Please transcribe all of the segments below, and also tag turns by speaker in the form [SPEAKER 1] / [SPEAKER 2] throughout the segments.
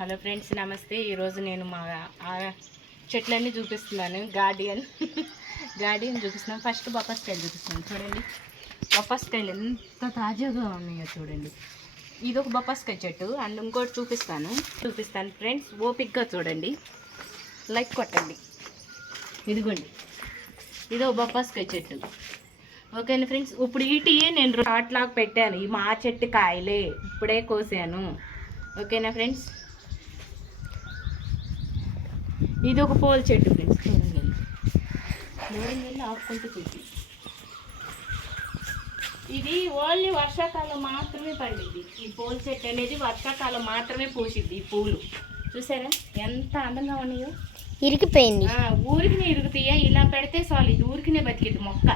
[SPEAKER 1] Hello friends నమస్తే. ఈరోజు నేను మా చెట్లన్నీ చూపిస్తున్నాను. గార్డియన్. గార్డియన్ చూపిస్తున్నాను. ఫస్ట్ బొప్పాస్కాయలు చూపిస్తున్నాను. చూడండి. బొప్పాస్కాయలు ఎంత తాజాగా ఉన్నాయో చూడండి. ఇది ఒక బొప్పాస్కాయ చెట్టు. అండ్ ఇంకోటి చూపిస్తాను. చూపిస్తాను ఫ్రెండ్స్. ఓపిక్గా చూడండి. లైక్ కొట్టండి. ఇదిగోండి. ఇది ఒక బొప్పాస్కాయ చెట్టు. ఓకేనా ఫ్రెండ్స్? ఇప్పుడు ఇటీయే నేను షార్ట్లాగా పెట్టాను. ఈ మా చెట్టు కాయలే. ఇప్పుడే కోసాను. ఓకేనా ఫ్రెండ్స్? ఇది ఒక పూల చెట్టు ఫ్రెండ్స్ దూరం వెళ్ళి ఆపుకుంటూ చెట్టు ఇది ఓన్లీ వర్షాకాలం మాత్రమే పండిద్ది. ఈ పూల చెట్టు అనేది వర్షాకాలం మాత్రమే పూసిద్ది ఈ పూలు. చూసారా? ఎంత అందంగా ఉన్నాయో.
[SPEAKER 2] ఇరికిపోయింది
[SPEAKER 1] ఆ, ఊరికినే ఇరుగుతాయా? ఇలా పెడితే చాలు. ఇది ఊరికినే బతికిద్ది మొక్క.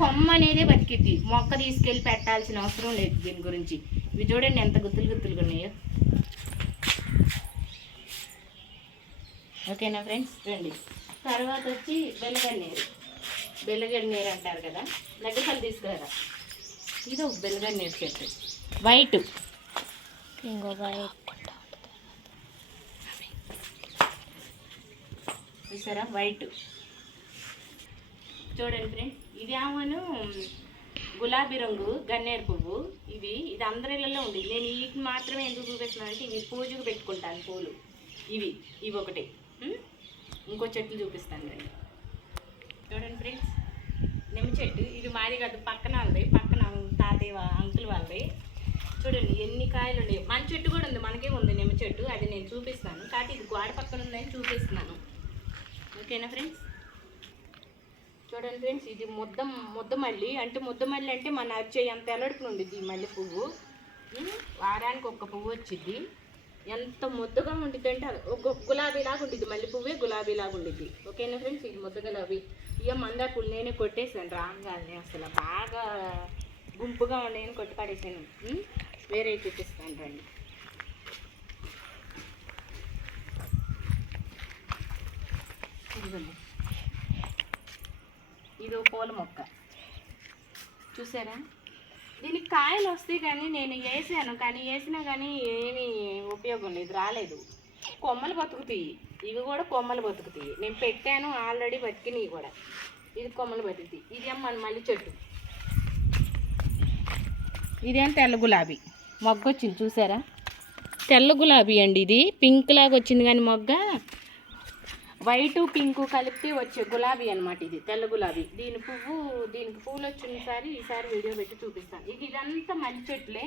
[SPEAKER 1] కొమ్మ అనేదే బతికిద్ది. మొక్క తీసుకెళ్ళి పెట్టాల్సిన అవసరం లేదు దీని గురించి. ఇవి చూడండి ఎంత గుత్తులు గుత్తులుగా ఉన్నాయో. ఓకేనా ఫ్రెండ్స్? రండి. తర్వాత వచ్చి బెల్లగన్నేరు. బెల్లగన్నేరు అంటారు కదా లగ్గపల్లి తీసుకురా ఇది ఒక బెల్లగన్నేరు చెట్టు. వైట్.
[SPEAKER 2] ఇంకో బయట
[SPEAKER 1] చూసారా? వైట్. చూడండి ఫ్రెండ్స్ ఇది ఏమను గులాబీ రంగు గన్నేరు పువ్వు. ఇవి ఇది అందరిలో ఉంది. నేను వీటిని మాత్రమే ఎందుకు చూపిస్తున్నాను అంటే ఇవి పూజకు పెట్టుకుంటాను పూలు. ఇవి ఇవి ఒకటి? ఇంకో చెట్లు చూపిస్తాను రండి. చూడండి ఫ్రెండ్స్ నిమ్మ చెట్టు. ఇది మాది కాదు పక్కన ఉంది పక్కన తాతయ్య అంకుల్ వాళ్ళది. చూడండి ఎన్ని కాయలు ఉన్నాయి. మన చెట్టు కూడా ఉంది మనకే ఉంది నిమ్మ చెట్టు. అది నేను చూపిస్తాను. కాబట్టి ఇది గోడ పక్కన ఉందని చూపిస్తున్నాను. ఓకేనా ఫ్రెండ్స్? చూడండి ఫ్రెండ్స్ ఇది ముద్ద ముద్ద మల్లి అంటే ముద్ద మల్లి అంటే మన వచ్చే ఎంత ఎలడుపు ఉంది ఈ మల్లె పువ్వు. వారానికి ఒక్క పువ్వు వచ్చింది ఎంత ముద్దగా ఉండిద్ది అంటే అది ఒక గులాబీలాగా ఉండిద్ది. మళ్ళీ పువ్వే గులాబీలాగా ఉండిద్ది. ఓకేనా ఫ్రెండ్స్ ఇది ముద్ద గులాబీ ఇక మందార పువ్వు నేనే కొట్టేసాను రాగానే అసలు బాగా గుంపుగా ఉండేని కొట్టి పడేసాను వేరే చూపిస్తాను రండి. ఇదిగోండి. ఇది పూల మొక్క. చూసారా? దీనికి కాయలు వస్తాయి కానీ నేను వేసాను కానీ వేసినా కానీ ఏమీ ఉపయోగం లేదు రాలేదు. కొమ్మలు బతుకుతాయి. ఇవి కూడా కొమ్మలు బతుకుతాయి. నేను పెట్టాను ఆల్రెడీ బతికినవి కూడా. ఇది కొమ్మలు బతుకుతాయి. ఇదేం మన మళ్ళీ చెట్టు. ఇదేం తెల్ల గులాబీ? మొగ్గ వచ్చింది చూసారా? తెల్ల గులాబీ అండి ఇది. పింక్ లాగా వచ్చింది కానీ మొగ్గ వైట్ పింక్ కలిపితే వచ్చే గులాబీ అనమాట ఇది తెల్ల గులాబీ. దీని పువ్వు దీనికి పువ్వులు వచ్చినసారి ఈసారి వీడియో పెట్టి చూపిస్తాను. ఇది ఇదంతా మల్లి చెట్లే.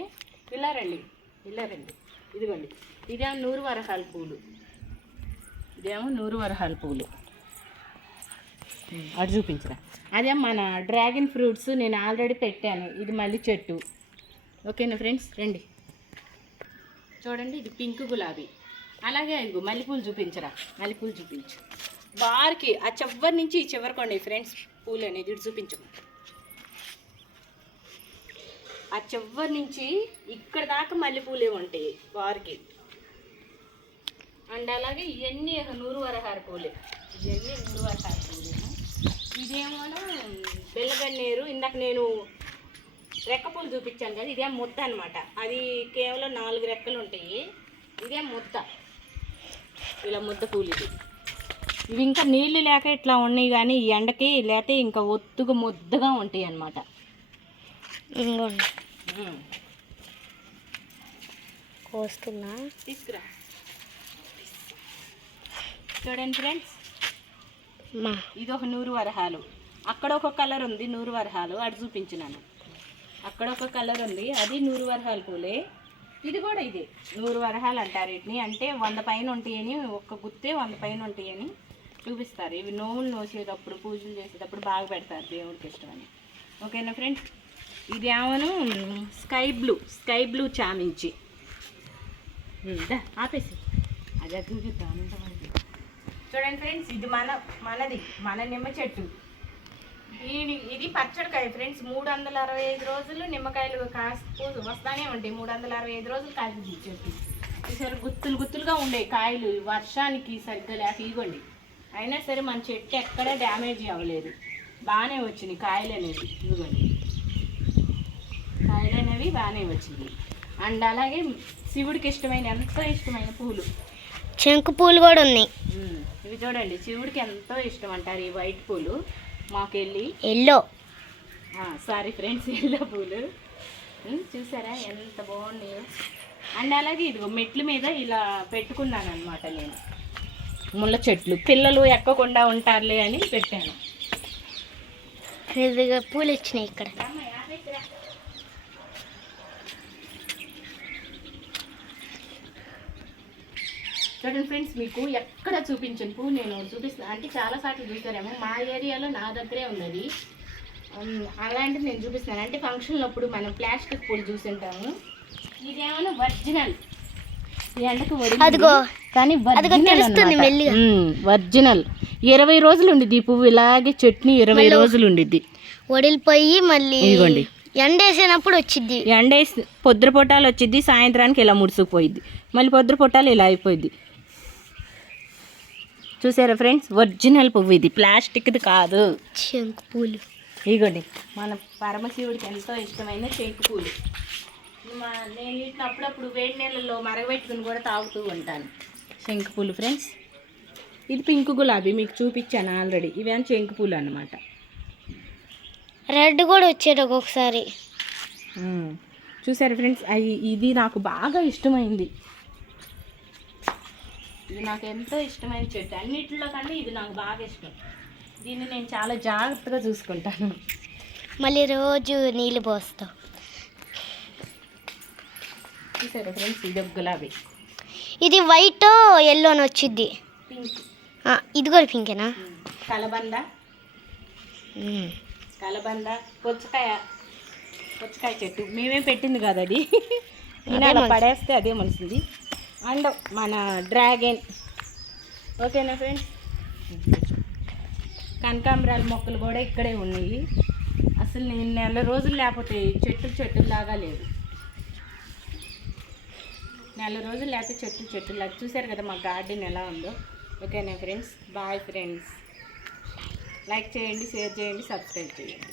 [SPEAKER 1] ఇలా రండి. ఇలా రండి. ఇదిగోండి. ఇదేమో నూరు వరహాల పూలు. ఇదేమో నూరు వరహాల పూలు. అటు చూపించరా. అదే మన డ్రాగన్ ఫ్రూట్స్ నేను ఆల్రెడీ పెట్టాను. ఇది మల్లి చెట్టు. ఓకేనా ఫ్రెండ్స్? రండి. చూడండి ఇది పింక్ గులాబీ. అలాగే ఇదిగో మల్లెపూలు చూపించరా? మల్లెపూలు చూపించు. బార్కి ఆ చివరి నుంచి ఈ చివరికి ఫ్రెండ్స్ పూలు అనేది ఇటు చూపించు. ఆ చివరి నుంచి ఇక్కడ దాకా మల్లెపూలే ఉంటాయి బార్కి. అండ్ అలాగే ఇవన్నీ నూరు వరహార పూలే. ఇవన్నీ నూరు వరహార పూలే. ఇదేమో బెల్లగన్నేరు ఇందాక నేను రెక్క పూలు చూపించాను కదా ఇదే ముద్ద అనమాట అది కేవలం నాలుగు రెక్కలు ఉంటాయి. ఇదే ముద్ద. ఇలా ముద్ద పూలు ఇది ఇవి ఇంకా నీళ్ళు లేక ఇట్లా ఉన్నాయి కానీ ఈ ఎండకి లేకపోతే ఇంకా ఒత్తుగా ముద్దగా ఉంటాయి అన్నమాట.
[SPEAKER 2] కోస్తున్నా.
[SPEAKER 1] తీసుకురా. చూడండి ఫ్రెండ్స్. ఇది ఒక నూరు వరహాలు. అక్కడ ఒక కలర్ ఉంది నూరు వరహాలు. అటు చూపించినాను. అక్కడ ఒక కలర్ ఉంది. అది నూరు వరహాలు పూలే. ఇది కూడా ఇది. నూరు వరహాలు అంటారు వీటిని. అంటే వంద పైన ఉంటాయని ఒక్క గుత్తే వంద పైన ఉంటాయని చూపిస్తారు. ఇవి నోవులు నోసేటప్పుడు పూజలు చేసేటప్పుడు బాగా పెడతారు దేవుడికి ఇష్టమని. ఓకేనా ఫ్రెండ్స్? ఇది ఏమను? స్కై బ్లూ స్కై బ్లూ చామించి. ఆపేసి. అది అది చూపిద్దాం చూడండి ఫ్రెండ్స్ ఇది మన మనది మన నిమ్మ చెట్టు. ఇది ఇది పచ్చడికాయ ఫ్రెండ్స్. మూడు వందల అరవై ఐదు రోజులు నిమ్మకాయలు కాస్తూ వస్తానే ఉంటాయి. మూడు వందల అరవై ఐదు రోజులు ఈ చెట్టు ఈసారి గుత్తులు గుత్తులుగా ఉండే కాయలు వర్షానికి సరిగ్గా లేక ఇగోండి అయినా సరే మన చెట్టు ఎక్కడా డ్యామేజ్ అవ్వలేదు. బాగానే వచ్చినాయి కాయలు అనేవి. ఇదిగోండి కాయలు అనేవి బాగానే వచ్చింది అండ్ అలాగే శివుడికి ఇష్టమైన ఎంతో ఇష్టమైన పూలు.
[SPEAKER 2] శంకు పూలు కూడా ఉన్నాయి.
[SPEAKER 1] ఇవి చూడండి. శివుడికి ఎంతో ఇష్టం అంటారు ఈ వైట్ పూలు. మాకెళ్ళి.
[SPEAKER 2] ఎల్లో.
[SPEAKER 1] సారీ ఫ్రెండ్స్ ఎల్లో పూలు. చూసారా ఎంత బాగున్నాయో. అండ్ అలాగే ఇదిగో మెట్ల మీద ఇలా పెట్టుకున్నాను అనమాట నేను. ముళ్ళ చెట్లు. పిల్లలు ఎక్కకుండా ఉంటారులే అని పెట్టాను.
[SPEAKER 2] పూలు వచ్చినాయి ఇక్కడ.
[SPEAKER 1] చూడండి ఫ్రెండ్స్ మీకు ఎక్కడ చూపించను పువ్వు నేను చూపిస్తాను అంటే చాలా సార్లు చూసారేమో మా ఏరియాలో నా దగ్గరే ఉన్నది. అలాంటిది నేను చూపిస్తాను అంటే ఫంక్షన్లో అప్పుడు మనం ప్లాస్టిక్ పూలు చూసింటాము. ఇదేమో ఒరిజినల్.
[SPEAKER 2] అదిగో.
[SPEAKER 1] కానీ. ఒరిజినల్ ఇరవై రోజులు ఉండిద్ది ఈ పువ్వు ఇలాగే చట్నీ ఇరవై రోజులు ఉండిద్ది
[SPEAKER 2] వడిలిపోయి మళ్ళీ
[SPEAKER 1] ఇదిగోండి.
[SPEAKER 2] ఎండేసినప్పుడు వచ్చింది
[SPEAKER 1] ఎండేసి పొద్దున పొట్టాలు వచ్చింది సాయంత్రానికి ఇలా ముడుచుకుపోయిద్ది. మళ్ళీ పొద్దున పొట్టాలు ఇలా అయిపోయింది చూసారా ఫ్రెండ్స్? ఒరిజినల్ పువ్వు ఇది. ప్లాస్టిక్ది కాదు.
[SPEAKER 2] శంకు పూలు.
[SPEAKER 1] ఇగోండి. మన పరమశివుడికి ఎంతో ఇష్టమైన శంకు పూలు. మా నేను వీటిని అప్పుడప్పుడు వేడి నీళ్ళలో మరగబెట్టుకుని కూడా తాగుతూ ఉంటాను. శంకు పూలు ఫ్రెండ్స్. ఇది పింక్ గులాబీ మీకు చూపించాను ఆల్రెడీ. ఇవేమో శంకు పూలు అన్నమాట.
[SPEAKER 2] రెడ్ కూడా వచ్చేది ఒక్కొక్కసారి.
[SPEAKER 1] చూసారు ఫ్రెండ్స్? అవి ఇది నాకు బాగా ఇష్టమైంది. ఇది నాకు ఎంతో ఇష్టమైన చెట్టు. అన్నిటిలో కన్నా ఇది నాకు బాగా ఇష్టం. దీన్ని నేను చాలా జాగ్రత్తగా చూసుకుంటాను.
[SPEAKER 2] మళ్ళీ రోజు నీళ్ళు పోస్తాం.
[SPEAKER 1] చూసారు ఫ్రెండ్స్? ఇది ఒక గులాబీ.
[SPEAKER 2] ఇది వైట్ ఎల్లోని వచ్చింది ఇది కూడా పింకేనా?
[SPEAKER 1] కలబంద. కలబంద. పుచ్చకాయ. పుచ్చకాయ చెట్టు. మేమే పెట్టింది కదా అది. పడేస్తే అదే మనిసింది. అండ్ మన డ్రాగన్. ఓకేనా ఫ్రెండ్స్? కనకాంబరాల మొక్కలు కూడా ఇక్కడే ఉన్నాయి. అసలు నేను నెల రోజులు లేకపోతే చెట్టు చెట్టు లాగా లేదు. నెల రోజులు లేకపోతే చెట్టు చెట్టు లాగా చూసారు కదా మా గార్డెన్ ఎలా ఉందో? ఓకేనా ఫ్రెండ్స్? Bye friends. లైక్ చేయండి షేర్ చేయండి సబ్స్క్రైబ్ చేయండి.